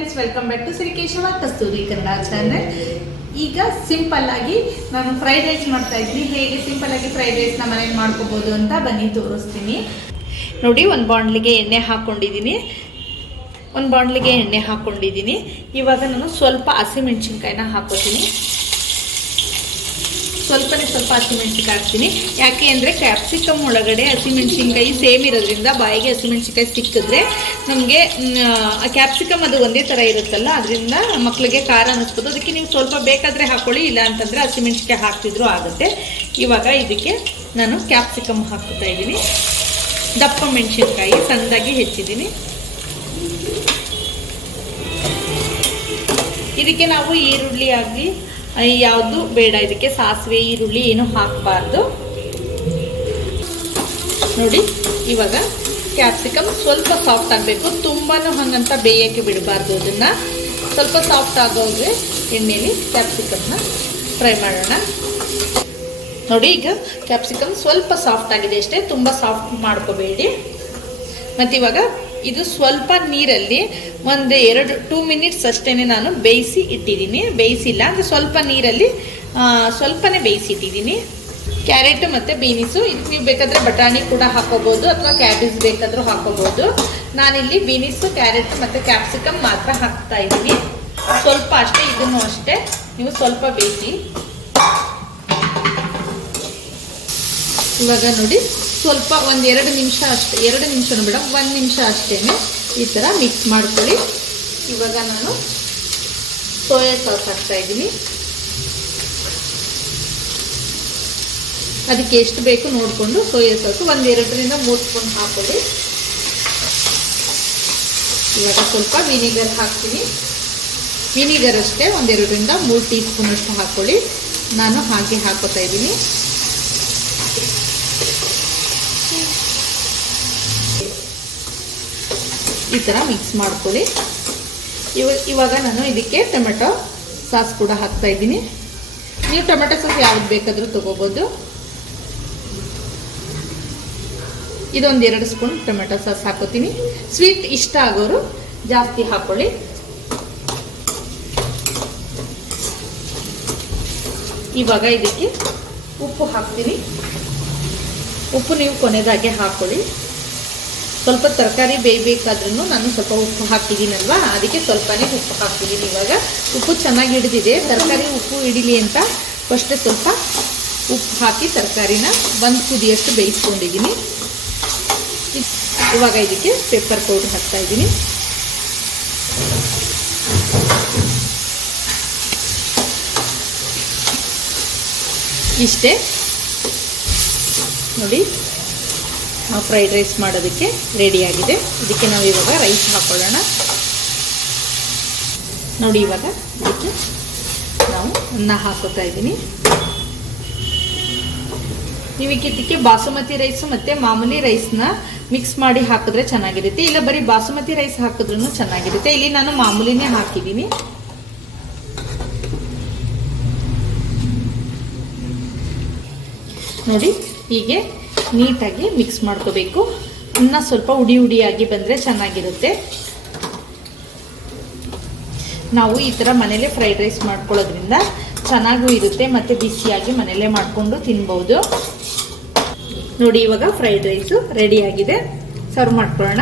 Friends welcome back to Shri Keshava Kasturi Kannada channel ಈಗ simple ಆಗಿ ನಾನು fried rice ಮಾಡ್ತಾ ಇದ್ದೀನಿ. ಹೇಗೆ ಸಿಂಪಲ್ ಆಗಿ ಫ್ರೈಡ್ ರೈಸ್ನ ಮನೇಲಿ ಮಾಡ್ಕೋಬೋದು ಅಂತ ಬನ್ನಿ ತೋರಿಸ್ತೀನಿ. ನೋಡಿ, ಒಂದು ಬಾಂಡ್ಲಿಗೆ ಎಣ್ಣೆ ಹಾಕ್ಕೊಂಡಿದ್ದೀನಿ ಒಂದು ಬಾಂಡ್ಲಿಗೆ ಎಣ್ಣೆ ಹಾಕ್ಕೊಂಡಿದ್ದೀನಿ ಇವಾಗ ನಾನು ಸ್ವಲ್ಪ ಹಸಿಮೆಣ್ಸಿನ್ಕಾಯಿನ ಹಾಕೋತೀನಿ. ಸ್ವಲ್ಪನೇ ಸ್ವಲ್ಪ ಹಸಿಮೆಣ್ಸಿನ್ಕಾಯಿ ಹಾಕ್ತೀನಿ. ಯಾಕೆ ಅಂದರೆ ಕ್ಯಾಪ್ಸಿಕಮ್ ಒಳಗಡೆ ಹಸಿಮೆಣ್ಸಿನ್ಕಾಯಿ ಸೇಮ್ ಇರೋದ್ರಿಂದ ಬಾಯಿಗೆ ಹಸಿಮೆಣ್ಸಿನ್ಕಾಯಿ ಸಿಕ್ಕಿದ್ರೆ ನಮಗೆ ಕ್ಯಾಪ್ಸಿಕಮ್ ಅದು ಒಂದೇ ಥರ ಇರುತ್ತಲ್ಲ, ಅದರಿಂದ ಮಕ್ಕಳಿಗೆ ಖಾರ ಅನ್ನಿಸ್ಬೋದು. ಅದಕ್ಕೆ ನೀವು ಸ್ವಲ್ಪ ಬೇಕಾದರೆ ಹಾಕ್ಕೊಳ್ಳಿ ಇಲ್ಲ ಅಂತಂದರೆ ಹಸಿಮೆಣ್ಸಿನ್ಕಾಯಿ ಹಾಕ್ತಿದ್ರು ಆಗುತ್ತೆ. ಇವಾಗ ಇದಕ್ಕೆ ನಾನು ಕ್ಯಾಪ್ಸಿಕಮ್ ಹಾಕ್ತಾ ಇದ್ದೀನಿ. ದಪ್ಪ ಮೆಣಸಿನ್ಕಾಯಿ ಸಣ್ಣದಾಗಿ ಹೆಚ್ಚಿದ್ದೀನಿ. ಇದಕ್ಕೆ ನಾವು ಈರುಳ್ಳಿ ಆಗಲಿ ಯಾವುದು ಬೇಡ, ಇದಕ್ಕೆ ಸಾಸಿವೆ, ಈರುಳ್ಳಿ ಏನು ಹಾಕಬಾರ್ದು. ನೋಡಿ, ಇವಾಗ ಕ್ಯಾಪ್ಸಿಕಮ್ ಸ್ವಲ್ಪ ಸಾಫ್ಟ್ ಆಗಬೇಕು. ತುಂಬಾ ಹಂಗಂತ ಬೇಯೋಕ್ಕೆ ಬಿಡಬಾರ್ದು ಅದನ್ನು. ಸ್ವಲ್ಪ ಸಾಫ್ಟ್ ಆಗೋದ್ರೆ ಎಣ್ಣೆಯಲ್ಲಿ ಕ್ಯಾಪ್ಸಿಕಮ್ನ ಫ್ರೈ ಮಾಡೋಣ. ನೋಡಿ, ಈಗ ಕ್ಯಾಪ್ಸಿಕಮ್ ಸ್ವಲ್ಪ ಸಾಫ್ಟ್ ಆಗಿದೆ ಅಷ್ಟೇ. ತುಂಬ ಸಾಫ್ಟ್ ಮಾಡ್ಕೋಬೇಡಿ. ಮತ್ತು ಇವಾಗ ಇದು ಸ್ವಲ್ಪ ನೀರಲ್ಲಿ ಒಂದು ಎರಡು ಟೂ ಮಿನಿಟ್ಸ್ ಅಷ್ಟೇ ನಾನು ಬೇಯಿಸಿ ಇಟ್ಟಿದ್ದೀನಿ. ಬೇಯಿಸಿಲ್ಲ ಅಂದರೆ ಸ್ವಲ್ಪ ನೀರಲ್ಲಿ ಸ್ವಲ್ಪನೇ ಬೇಯಿಸಿ ಇಟ್ಟಿದ್ದೀನಿ ಕ್ಯಾರೆಟ್ ಮತ್ತು ಬೀನಿಸು ಇದಕ್ಕೆ ನೀವು ಬೇಕಾದರೆ ಬಟಾಣಿ ಕೂಡ ಹಾಕೋಬೋದು ಅಥವಾ ಕ್ಯಾಬೇಜ್ ಬೇಕಾದರೂ ಹಾಕೋಬೋದು. ನಾನಿಲ್ಲಿ ಬೀನಿಸು ಕ್ಯಾರೆಟ್ ಮತ್ತು ಕ್ಯಾಪ್ಸಿಕಮ್ ಮಾತ್ರ ಹಾಕ್ತಾ ಇದ್ದೀನಿ. ಸ್ವಲ್ಪ ಅಷ್ಟೇ, ಇದನ್ನು ಅಷ್ಟೇ ನೀವು ಸ್ವಲ್ಪ ಬೇಯಿಸಿ. ಇವಾಗ ನೋಡಿ, ಸ್ವಲ್ಪ ಒಂದು ಎರಡು ನಿಮಿಷ ಅಷ್ಟೇ, ಎರಡು ನಿಮಿಷನೂ ಬೇಡ, ಒಂದು ನಿಮಿಷ ಅಷ್ಟೇ ಈ ಥರ ಮಿಕ್ಸ್ ಮಾಡ್ಕೊಳ್ಳಿ. ಇವಾಗ ನಾನು ಸೋಯಾ ಸಾಸ್ ಹಾಕ್ತಾ ಇದ್ದೀನಿ. ಅದಕ್ಕೆ ಎಷ್ಟು ಬೇಕು ನೋಡಿಕೊಂಡು ಸೋಯಾ ಸಾಸ್ ಒಂದು ಎರಡರಿಂದ ಮೂರು ಸ್ಪೂನ್ ಹಾಕೊಳ್ಳಿ. ಇವಾಗ ಸ್ವಲ್ಪ ವಿನಿಗರ್ ಹಾಕ್ತೀನಿ. ವಿನಿಗರ್ ಅಷ್ಟೇ ಒಂದೆರಡರಿಂದ ಮೂರು ಟೀ ಸ್ಪೂನ್ ಅಷ್ಟು ಹಾಕ್ಕೊಳ್ಳಿ ನಾನು ಹಾಕಿ ಹಾಕೋತಾ ಇದ್ದೀನಿ. ಈ ಥರ ಮಿಕ್ಸ್ ಮಾಡ್ಕೊಳ್ಳಿ. ಇವ, ಇವಾಗ ನಾನು ಇದಕ್ಕೆ ಟೊಮೆಟೊ ಸಾಸ್ ಕೂಡ ಹಾಕ್ತಾ ಇದ್ದೀನಿ. ನೀವು ಟೊಮೆಟೊ ಸಾಸ್ ಯಾವ್ದು ಬೇಕಾದರೂ ತೊಗೋಬೋದು. ಇದೊಂದು ಎರಡು ಸ್ಪೂನ್ ಟೊಮೆಟೊ ಸಾಸ್ ಹಾಕೋತೀನಿ. ಸ್ವೀಟ್ ಇಷ್ಟ ಆಗೋರು ಜಾಸ್ತಿ ಹಾಕೊಳ್ಳಿ. ಇವಾಗ ಇದಕ್ಕೆ ಉಪ್ಪು ಹಾಕ್ತೀನಿ. ಉಪ್ಪು ನೀವು ಕೊನೆದಾಗೆ ಹಾಕೊಳ್ಳಿ. ಸ್ವಲ್ಪ ತರಕಾರಿ ಬೇಯಬೇಕಾದ್ರೂ ನಾನು ಸ್ವಲ್ಪ ಉಪ್ಪು ಹಾಕಿದ್ದೀನಲ್ವಾ? ಅದಕ್ಕೆ ಸ್ವಲ್ಪನೇ ಉಪ್ಪು ಹಾಕ್ತಿದ್ದೀನಿ ಇವಾಗ ಉಪ್ಪು ಚೆನ್ನಾಗಿ ಹಿಡಿದಿದೆ. ತರಕಾರಿ ಉಪ್ಪು ಹಿಡಿಲಿ ಅಂತ ಫಸ್ಟ್ ಸ್ವಲ್ಪ ಉಪ್ಪು ಹಾಕಿ ತರಕಾರಿನ ಒಂದು ಕುದಿಯಷ್ಟು ಬೇಯಿಸ್ಕೊಂಡಿದ್ದೀನಿ. ಇವಾಗ ಇದಕ್ಕೆ ಪೆಪ್ಪರ್ ಪೌಡ್ರ್ ಹಾಕ್ತಾ ಇದ್ದೀನಿ. ಇಷ್ಟೇ. ನೋಡಿ. ಫ್ರೈಡ್ ರೈಸ್ ಮಾಡೋದಕ್ಕೆ ರೆಡಿಯಾಗಿದೆ ಇದಕ್ಕೆ ನಾವು ಇವಾಗ ರೈಸ್ ಹಾಕೊಳ್ಳೋಣ. ನೋಡಿ ಇವಾಗ ಇದಕ್ಕೆ ನಾವು ಅನ್ನ ಹಾಕೋತಾ ಇದ್ದೀನಿ. ನೀವು ಇದಕ್ಕೆ ಬಾಸುಮತಿ ರೈಸು ಮತ್ತು ಮಾಮೂಲಿ ರೈಸ್ನ ಮಿಕ್ಸ್ ಮಾಡಿ ಹಾಕಿದ್ರೆ ಚೆನ್ನಾಗಿರುತ್ತೆ. ಇಲ್ಲ ಬರೀ ಬಾಸುಮತಿ ರೈಸ್ ಹಾಕಿದ್ರೂ ಚೆನ್ನಾಗಿರುತ್ತೆ. ಇಲ್ಲಿ ನಾನು ಮಾಮೂಲಿನೇ ಹಾಕಿದ್ದೀನಿ. ನೋಡಿ, ಹೀಗೆ ನೀಟಾಗಿ ಮಿಕ್ಸ್ ಮಾಡ್ಕೋಬೇಕು. ಅನ್ನ ಸ್ವಲ್ಪ ಉಡಿ ಉಡಿಯಾಗಿ ಬಂದರೆ ಚೆನ್ನಾಗಿರುತ್ತೆ. ನಾವು ಈ ಥರ ಮನೇಲೇ ಫ್ರೈಡ್ ರೈಸ್ ಮಾಡ್ಕೊಳ್ಳೋದ್ರಿಂದ ಚೆನ್ನಾಗೂ ಇರುತ್ತೆ ಮತ್ತು ಬಿಸಿಯಾಗಿ ಮನೇಲೇ ಮಾಡಿಕೊಂಡು ತಿನ್ಬೋದು. ನೋಡಿ ಇವಾಗ ಫ್ರೈಡ್ ರೈಸು ರೆಡಿಯಾಗಿದೆ ಸರ್ವ್ ಮಾಡ್ಕೊಳ್ಳೋಣ.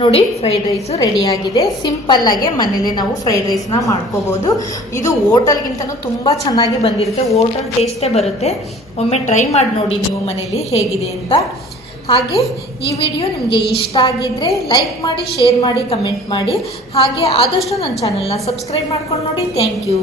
ನೋಡಿ ಫ್ರೈಡ್ ರೈಸು ರೆಡಿಯಾಗಿದೆ ಸಿಂಪಲ್ಲಾಗೆ ಮನೇಲಿ ನಾವು ಫ್ರೈಡ್ ರೈಸ್ನ ಮಾಡ್ಕೋಬೋದು. ಇದು ಹೋಟೆಲ್ಗಿಂತನೂ ತುಂಬ ಚೆನ್ನಾಗಿ ಬಂದಿರುತ್ತೆ. ಹೋಟೆಲ್ ಟೇಸ್ಟೇ ಬರುತ್ತೆ. ಒಮ್ಮೆ ಟ್ರೈ ಮಾಡಿ ನೋಡಿ ನೀವು ಮನೇಲಿ ಹೇಗಿದೆ ಅಂತ. ಹಾಗೆ ಈ ವಿಡಿಯೋ ನಿಮಗೆ ಇಷ್ಟ ಆಗಿದ್ರೆ ಲೈಕ್ ಮಾಡಿ ಶೇರ್ ಮಾಡಿ ಕಮೆಂಟ್ ಮಾಡಿ. ಹಾಗೆ ಆದಷ್ಟು ನನ್ನ ಚಾನಲ್ನ ಸಬ್ಸ್ಕ್ರೈಬ್ ಮಾಡ್ಕೊಂಡು ನೋಡಿ. Thank you